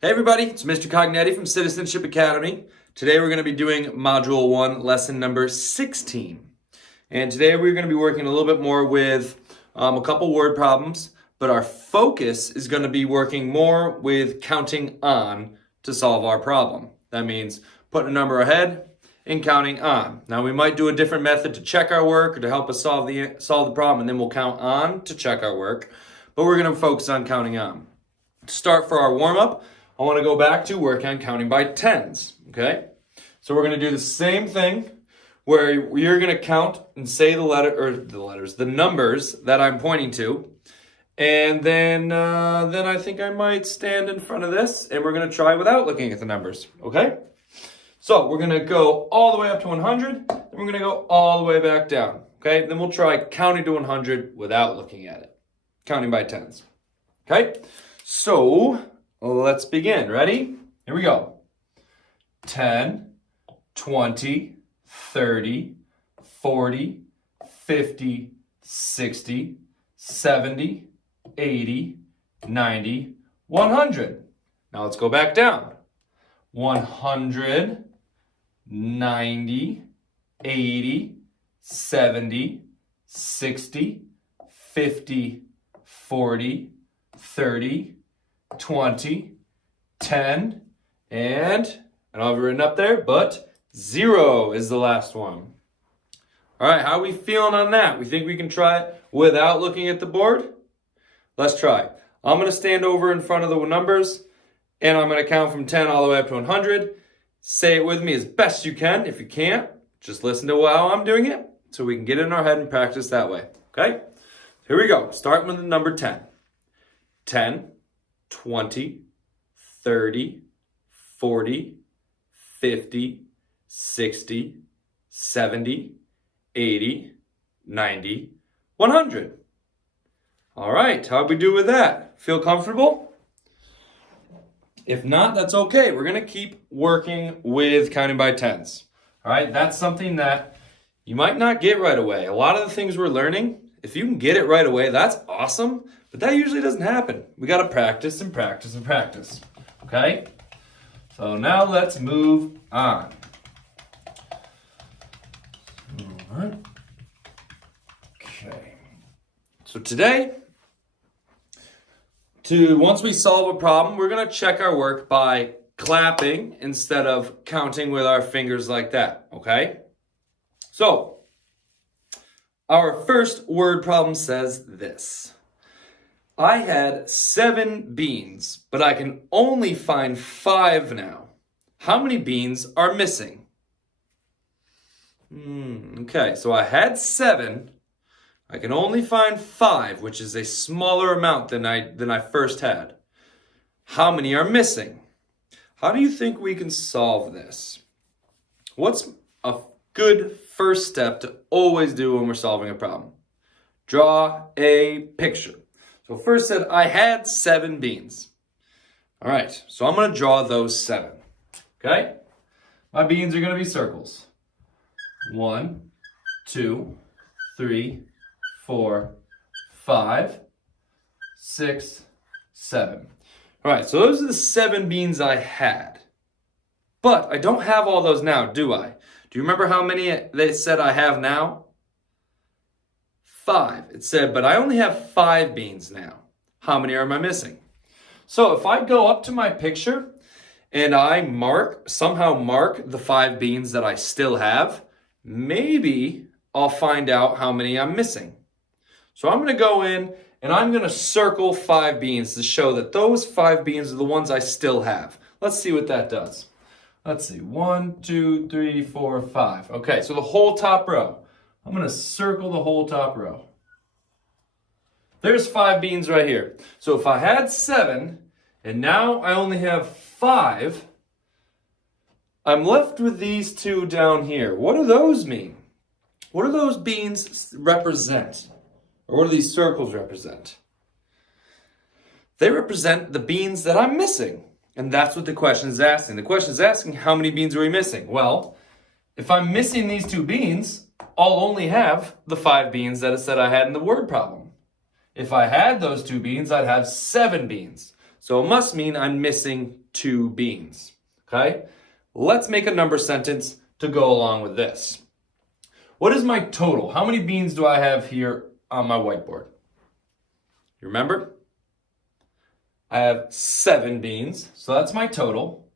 Hey everybody, it's Mr. Cognetti from Citizenship Academy. Today we're going to be doing Module 1, lesson number 16. And today we're going to be working a little bit more with a couple word problems, but our focus is going to be working more with counting on to solve our problem. That means putting a number ahead and counting on. Now we might do a different method to check our work or to help us solve the problem, and then we'll count on to check our work, but we're going to focus on counting on. To start for our warm-up, I want to go back to work on counting by tens, okay? So we're going to do the same thing where you're going to count and say the numbers that I'm pointing to. And then I think I might stand in front of this and we're going to try without looking at the numbers, okay? So we're going to go all the way up to 100, then we're going to go all the way back down, okay? Then we'll try counting to 100 without looking at it, counting by tens, okay? So let's begin. Ready? Here we go. 10, 20, 30, 40, 50, 60, 70, 80, 90, 100. Now let's go back down. 100, 90, 80, 70, 60, 50, 40, 30, 20, 10, and I don't have it written up there, but 0 is the last one. All right, how are we feeling on that? We think we can try it without looking at the board? Let's try. I'm going to stand over in front of the numbers, and I'm going to count from 10 all the way up to 100. Say it with me as best you can. If you can't, just listen to how I'm doing it so we can get it in our head and practice that way, okay? Here we go, starting with the number 10. 10, 20, 30, 40, 50, 60, 70, 80, 90, 100. All right, how'd we do with that? Feel comfortable? If not, that's okay. We're gonna keep working with counting by tens. All right, that's something that you might not get right away. A lot of the things we're learning, if you can get it right away, that's awesome. But that usually doesn't happen. We got to practice and practice and practice. Okay? So now let's move on. All right. Okay. So today, once we solve a problem, we're going to check our work by clapping instead of counting with our fingers like that. Okay? So, our first word problem says this. I had 7 beans, but I can only find 5 now. How many beans are missing? Okay, so I had 7. I can only find 5, which is a smaller amount than I first had. How many are missing? How do you think we can solve this? What's a good first step to always do when we're solving a problem? Draw a picture. So first said, I had 7 beans. All right, so I'm going to draw those 7. Okay? My beans are going to be circles. 1, 2, 3, 4, 5, 6, 7. All right, so those are the 7 beans I had. But I don't have all those now, do I? Do you remember how many they said I have now? 5. It said, but I only have 5 beans now. How many am I missing? So if I go up to my picture and I somehow mark the 5 beans that I still have, maybe I'll find out how many I'm missing. So I'm going to go in and I'm going to circle 5 beans to show that those 5 beans are the ones I still have. Let's see what that does. Let's see, 1, 2, 3, 4, 5. Okay, so the whole top row. I'm going to circle the whole top row. There's 5 beans right here. So if I had 7, and now I only have 5, I'm left with these 2 down here. What do those mean? What do those beans represent? Or what do these circles represent? They represent the beans that I'm missing. And that's what the question is asking. The question is asking, how many beans are we missing? Well, if I'm missing these 2 beans, I'll only have the 5 beans that it said I had in the word problem. If I had those 2 beans, I'd have 7 beans. So it must mean I'm missing 2 beans. Okay? Let's make a number sentence to go along with this. What is my total? How many beans do I have here on my whiteboard? You remember? I have 7 beans, so that's my total.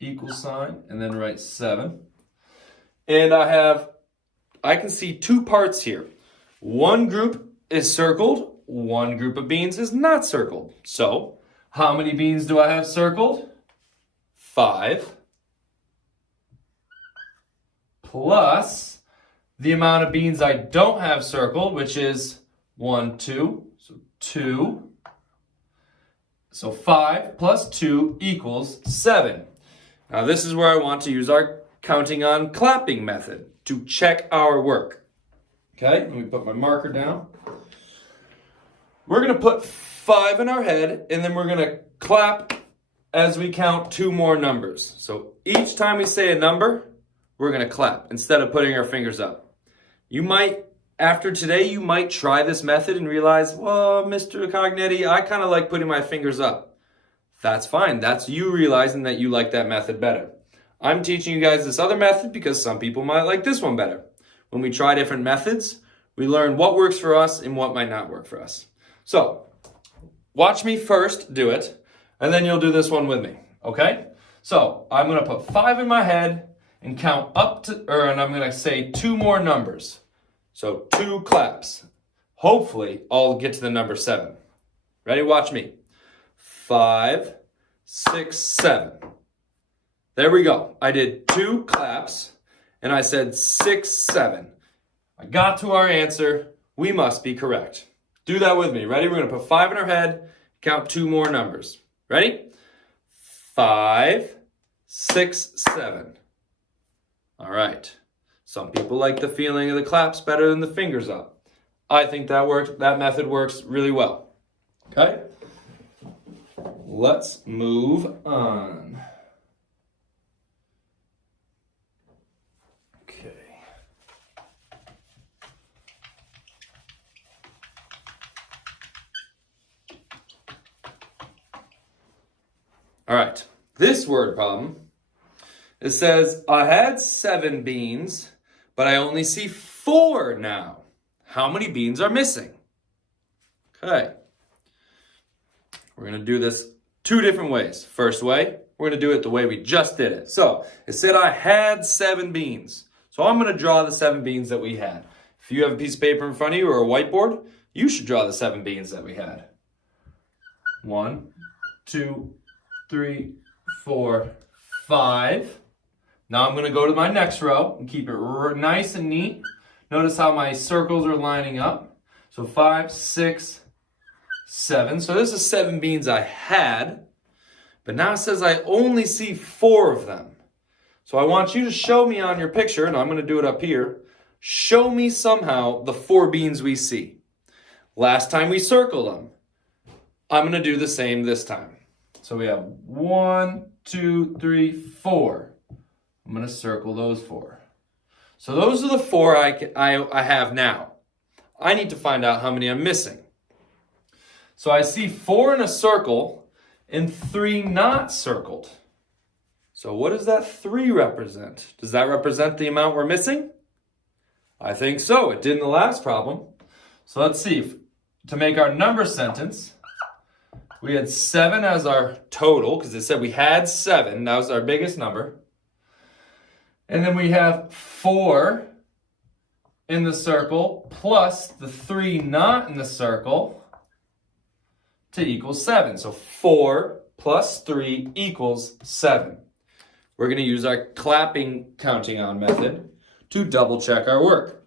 Equal sign, and then write 7. And I can see 2 parts here. One group is circled, one group of beans is not circled. So, how many beans do I have circled? 5. Plus the amount of beans I don't have circled, which is 1, 2. So 2. So 5 plus 2 equals 7. Now this is where I want to use our counting on clapping method to check our work. Okay, let me put my marker down. We're going to put 5 in our head, and then we're going to clap as we count 2 more numbers. So each time we say a number, we're going to clap instead of putting our fingers up. After today, you might try this method and realize, well, Mr. Cognetti, I kind of like putting my fingers up. That's fine. That's you realizing that you like that method better. I'm teaching you guys this other method because some people might like this one better. When we try different methods, we learn what works for us and what might not work for us. So, watch me first do it, and then you'll do this one with me, okay? So, I'm going to put 5 in my head and count and I'm going to say 2 more numbers. So 2 claps. Hopefully, I'll get to the number 7. Ready? Watch me. 5, 6, 7. There we go. I did 2 claps, and I said 6, 7. I got to our answer. We must be correct. Do that with me. Ready? We're going to put 5 in our head, count 2 more numbers. Ready? 5, 6, 7. All right. Some people like the feeling of the claps better than the fingers up. I think that method works really well. Okay? Let's move on. Okay. All right. This word problem, it says, I had 7 beans, but I only see 4 now. How many beans are missing? Okay. We're going to do this 2 different ways. First way, we're going to do it the way we just did it. So, it said I had 7 beans. So I'm going to draw the 7 beans that we had. If you have a piece of paper in front of you or a whiteboard, you should draw the 7 beans that we had. 1, 2, 3, 4, 5. Now I'm going to go to my next row and keep it nice and neat. Notice how my circles are lining up. So 5, 6, 7. So this is 7 beans I had. But now it says I only see 4 of them. So I want you to show me on your picture, and I'm going to do it up here. Show me somehow the 4 beans we see. Last time we circled them. I'm going to do the same this time. So we have 1, 2, 3, 4. I'm going to circle those 4. So those are the 4 I have now. I need to find out how many I'm missing. So I see 4 in a circle and 3 not circled. So what does that 3 represent? Does that represent the amount we're missing? I think so. It did in the last problem. So let's see. To make our number sentence, we had 7 as our total, because it said we had 7. That was our biggest number. And then we have 4 in the circle plus the 3 not in the circle to equal 7. So 4 plus 3 equals 7. We're going to use our clapping counting on method to double check our work.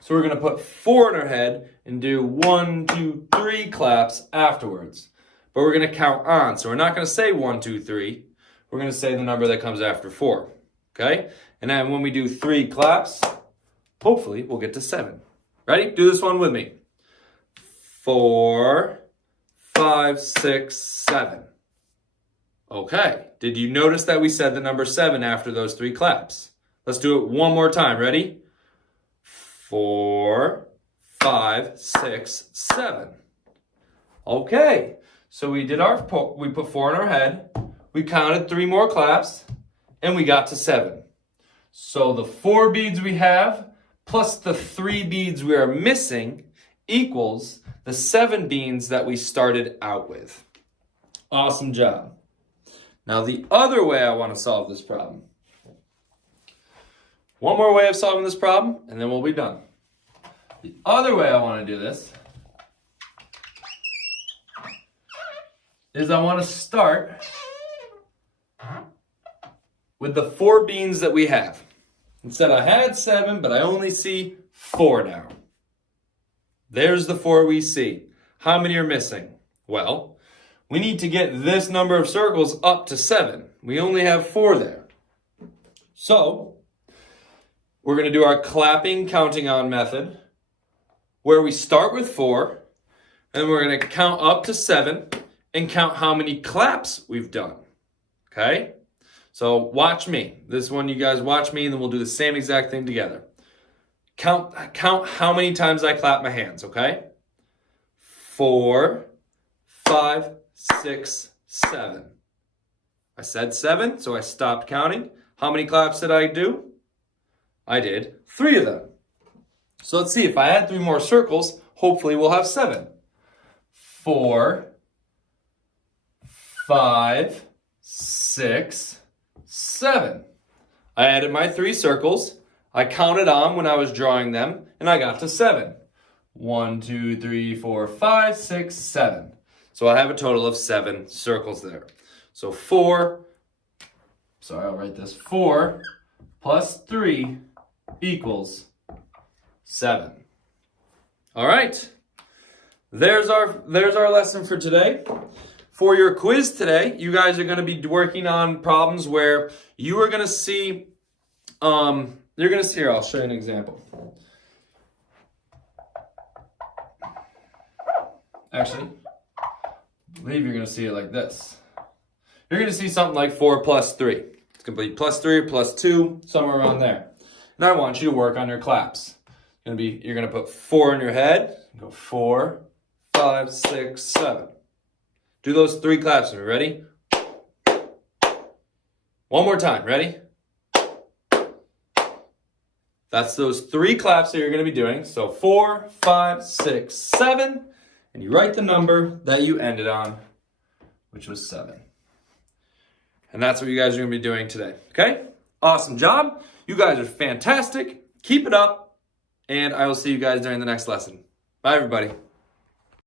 So we're going to put 4 in our head and do 1, 2, 3 claps afterwards. But we're going to count on. So we're not going to say 1, 2, 3. We're going to say the number that comes after 4. Okay? And then when we do 3 claps, hopefully we'll get to 7. Ready? Do this one with me. 4, 5, 6, 7. Okay. Did you notice that we said the number 7 after those 3 claps? Let's do it one more time. Ready? 4, 5, 6, 7. Okay. So we put 4 in our head, we counted 3 more claps, and we got to 7. So the 4 beads we have plus the 3 beads we are missing equals the 7 beads that we started out with. Awesome job. Now the other way I want to solve this problem. One more way of solving this problem, and then we'll be done. The other way I want to do this is I want to start with the 4 beans that we have. Instead I had 7, but I only see 4 now. There's the 4 we see. How many are missing? Well, we need to get this number of circles up to 7. We only have 4 there. So, we're going to do our clapping counting on method, where we start with 4, and we're going to count up to 7 and count how many claps we've done. Okay? So watch me. This one, you guys watch me, and then we'll do the same exact thing together. Count how many times I clap my hands, okay? 4, 5, 6, 7. I said 7, so I stopped counting. How many claps did I do? I did 3 of them. So let's see, if I add 3 more circles, hopefully we'll have 7. 4, 5, 6, 7. I added my 3 circles. I counted on when I was drawing them, and I got to 7. 1, 2, 3, 4, 5, 6, 7. So I have a total of 7 circles there. So 4 plus 3 equals 7. All right. There's our lesson for today. For your quiz today, you guys are going to be working on problems where you are going to see, here, I'll show you an example. Actually, I believe you're going to see it like this. You're going to see something like 4 plus 3. It's going to be plus 3, plus 2, somewhere around there. And I want you to work on your claps. You're going to put 4 in your head. Go 4, 5, 6, 7. Do those 3 claps for me. Ready? One more time. Ready? That's those 3 claps that you're going to be doing. So 4, 5, 6, 7. And you write the number that you ended on, which was 7. And that's what you guys are going to be doing today. Okay? Awesome job. You guys are fantastic. Keep it up. And I will see you guys during the next lesson. Bye, everybody.